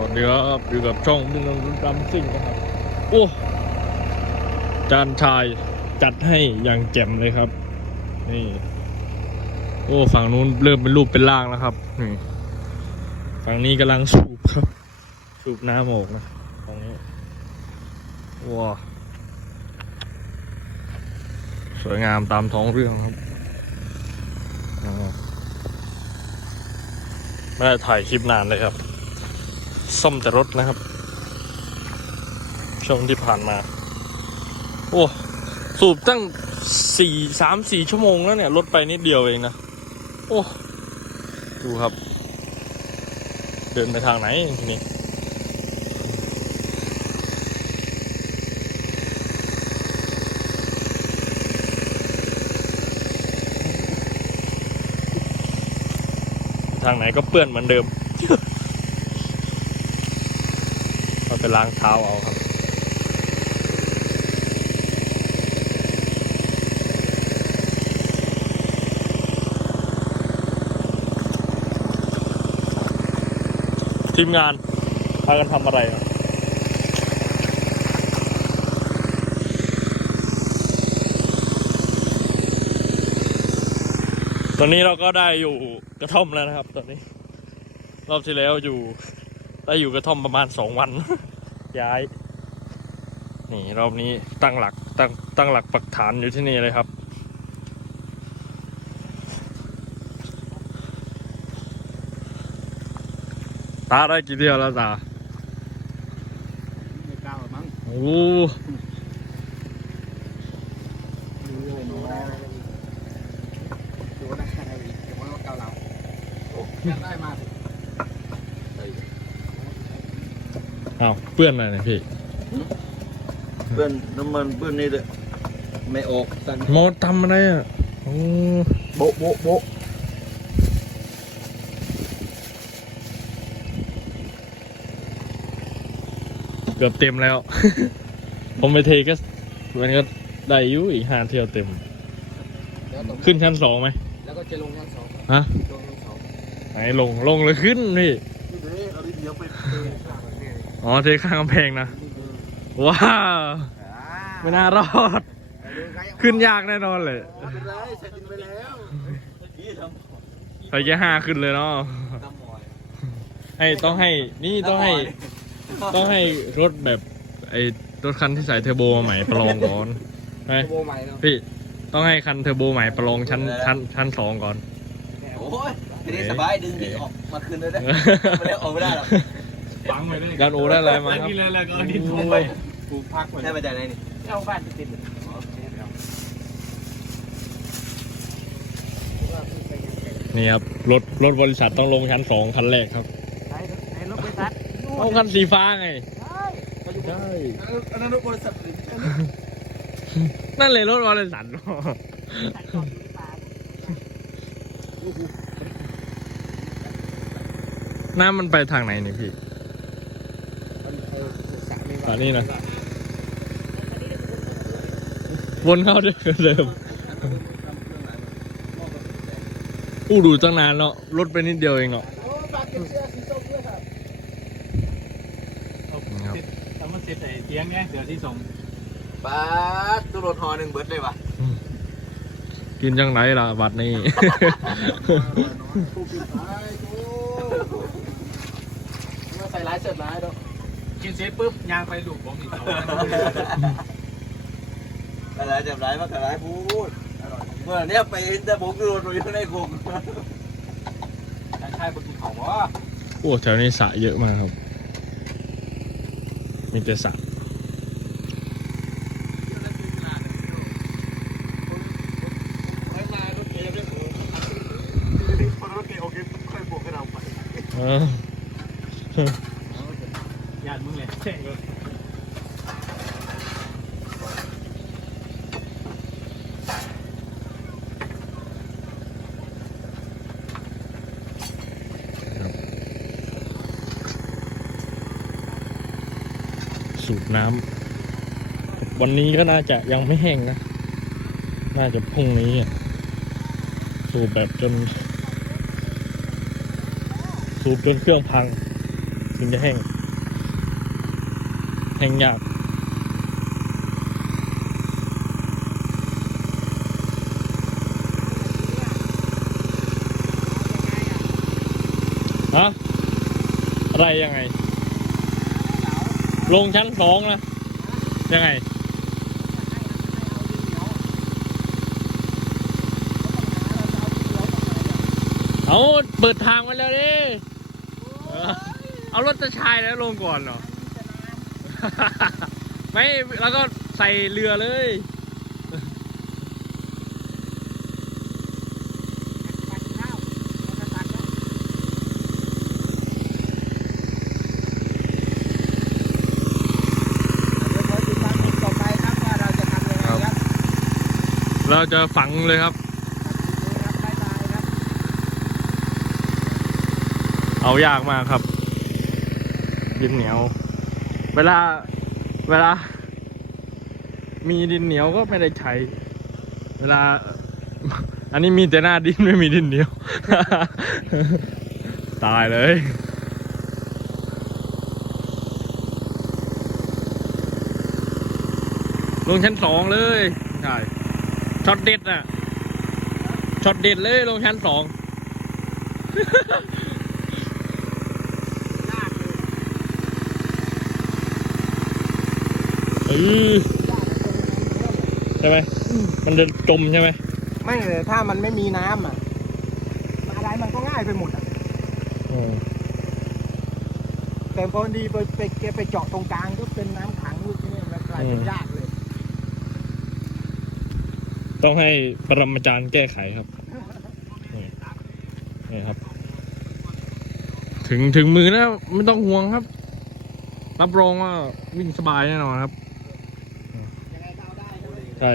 วัสดีครับอยู่กับช่องบุญนนท์รำซิ่งนะครับ โอ้จานชายจัดให้อย่างแจ่มเลยครับ นี่ โอ้ฝั่งนู้นเริ่มเป็นรูปเป็นร่างแล้วครับนี่ฝั่งนี้กำลังสูบครับ สูบน้ำออกนะตรงนี้ว้าสวยงามตามท้องเรื่องครับไม่ได้ถ่ายคลิปนานเลยครับ ซ่อมแต่รถนะครับ ช่วงที่ผ่านมา โอ้สูบตั้งสี่สามสี่ชั่วโมงแล้วเนี่ยรถไปนิดเดียวเองนะ โอ้ดูครับ เดินไปทางไหนทีนี้ทางไหนก็เปื้อนเหมือนเดิม เราไปล้างเท้าเอาครับ ทีมงานพากันทำอะไรตอนนี้เราก็ได้อยู่กระท่อมแล้วนะครับ ตอนนี้ รอบที่แล้วอยู่ ได้อยู่กระท่อมประมาณสองวัน ย้าย นี่รอบนี้ตั้งหลักตั้งตั้งหลักปักฐานอยู่ที่นี่เลยครับ ตาได้กี่เที่ยวแล้วตาไม่กล้าหรอกมั้งโอ้ดูเลยหนูได้ดูได้อะไรอีกเดี๋ยวมันก็เกา เราโอ้แค่ได้มาสิอ้าวเปื้อนอะไรเนี่ยพี่เพื่อนน้ำมันเพื่อนนี่เลยไม่ออกสั่นโมดทำอะไรอะโอ้โบะโบะโบะเกือบเต็มแล้ว ผมไปเทก็มันก็ได้อยู่อีกห้าเที่ยวเต็ม แล้วตรงขึ้นชั้นสองไหมแล้วก็จะลงชั้นสองฮะลงชั้นสองไหนลงลงเลยขึ้นพี่นี่เลยเอาดินเดียวไปเออข้างหลังเนี่ย อ๋อเทข้างกำแพงนะ ว้าว ไม่น่ารอด ขึ้นยากแน่นอนเลยไม่เป็นไรใส่ดินไปแล้วนี่ทไปแค่ห้าขึ้นเลยเนาะำน้ำมอยให้ต้องให้นี่ต้องให้ ต้องให้รถแบบไอ้รถคันที่ใส่เทอร์โบมาใหม่ประลองก่อนใช่ไหมโบใหม่เนาะพี่ต้องให้คันเทอร์โบใหม่ประลองชั้นชั้นชั้นสองก่อนโอ้ยทีนี้สบายดึงดินออกมาคืนเลยได้ไม่ได้ออกไม่ได้หรอก ฟังไปเลยการโอได้อะไรมาครับกินเลยแล้วก็ดินลงไปปลูกพักไว้ได้มาจากไหนนี่เอาบ้านติดๆเลยนี่ครับ รถรถบริษัทต้องลงชั้นสองคันแรกครับไหนไหนรถไปตัดเอาคันสีฟ้าไงใช่ใช่อันนั้นรถบริษัทหรือไม่ใช่นั่นเลยรถบริษัทน้ำมันไปทางไหนนี่พี่ ฝั่งนี้นะวนเข้าด้วยเดิมอู้ดูตั้งนานเนาะรถไปนิดเดียวเองเนาะโอ้ฝากเก็บเสื้อสีส้มด้วยครับนี่ครับทำมันเสร็จใส่เตียงไงเดี๋ยวที่ส่งป้าดตัวรถหอหนึ่งเบิร์ดเลยว่ะกินจังไรล่ะบัดนี้ผูกปิดท้ายโอ้มาใส่ร้ายเสร็จร้ายเนาะ กินเสร็จปุ๊บยางไปดูดผมอีกเอาอะไรจับร้ายมากระไรพูดเมื่อเนี้ยไปเห็นแต่ผมโดนอยู่ในกรงใช่ไปกินของวะโอ้แถวนี้สระเยอะมากครับ มีแต่สระเออ ญาติมึงเลยเช่งเลย สูบน้ำวันนี้ก็น่าจะยังไม่แห้งนะ น่าจะพรุ่งนี้ สูบแบบจน สูบจนเครื่องพัง ถึงจะแห้ง แห้งยากฮะอะไรยังไง ลงชั้นสองนะยังไงเอาเปิดทางไว้แล้วดิเออเอารถตะชายแล้วลงก่อนเหรอ ไม่ แล้วก็ใส่เรือเลย ต่อไปครับว่าเราจะทำยังไงครับ เราจะฝังเลยครับครับบ๊ายบายครับ เอายากมากครับ ดินเหนียว เวลาเวลา มีดินเหนียวก็ไม่ได้ใช้ เวลา อันนี้มีแต่หน้าดินไม่มีดินเหนียว ตายเลยลงชั้นสองเลยใช่ ช็อตเด็ดน่ะช็อตเด็ดเลยลงชั้นสองเออใช่ไหมมันจะจมใช่ไหมไม่เลยถ้ามันไม่มีน้ำอะอะไรมันก็ง่ายไปหมดอะอืมแต่พอดีไปไปแกไปเจาะตรงกลางก็เป็นน้ำขังลูกที่นี่มันกลายเป็นยากเลย ต้องให้ปรมาจารย์แก้ไขครับนี่นี่ครับ ถึงถึงมือแล้วไม่ต้องห่วงครับ รับรองว่าวิ่งสบายแน่นอนครับยังไงก็เอาได้ใช่ไหมใช่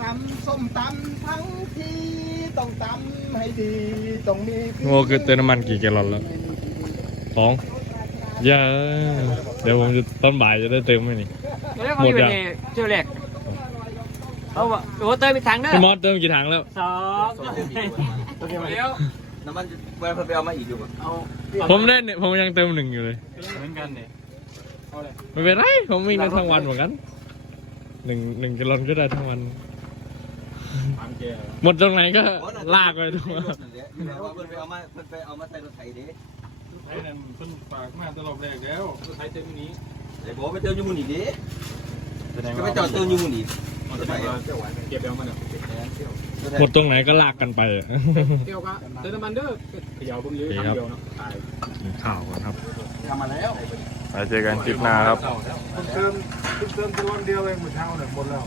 ตำส้มตำทั้งทีต้องตำให้ดีต้องมีฝีโง่คือเติมน้ำมันกี่แกลลอนแล้วสอง อย่าเดี๋ยวผมจะต้นบ่ายจะได้เติมไหมนี่หมดยังเจ้าเล็กเอาวะโอ้เติมอีกถังเด้อพี่มอสเติมกี่ถังแล้ว สองสองเดือนปีกว่าเดี๋ยวน้ำมันเวลาเพิ่นไปเอามาอีกอยู่อะเอาผมได้เนี่ยผมยังเติมหนึ่งอยู่เลย เหมือนกันเนี่ยไม่เป็นไรผมวิ่งได้ทั้งวันเหมือนกันหนึ่งหนึ่งแกลลอนก็ได้ทั้งวัน หมดตรงไหนก็ลากไปทุกรวันถนั่นแหละอยู่แล้วว่าเพิ่นไปเอามาเพิ่นไปเอามาใส่รถไถเด้ ไอ้นั่นเพิ่นฝากมาตลอดแรกแล้วใช้เต็มนี้ไอ้บอกไปเติมอยู่หมุนอีกเด้ก็ไปจอดเติมอยู่หมุนอีกรถไถอะเก็บเดี๋ยวมันรถไถหมดตรงไหนก็ลากกันไปอะเกี่ยวกับเติมน้ำมันเด้อเขย่าเบิ่งยื้อโอเคทำครับเดียวเนาะตายกินข้าวก่อนครับทำมาแล้วไปเจอกันคลิปหน้าครับ เติมเติมแค่ร้อนเดียวเองเหมือนเช้าเนี่ยหมดแล้ว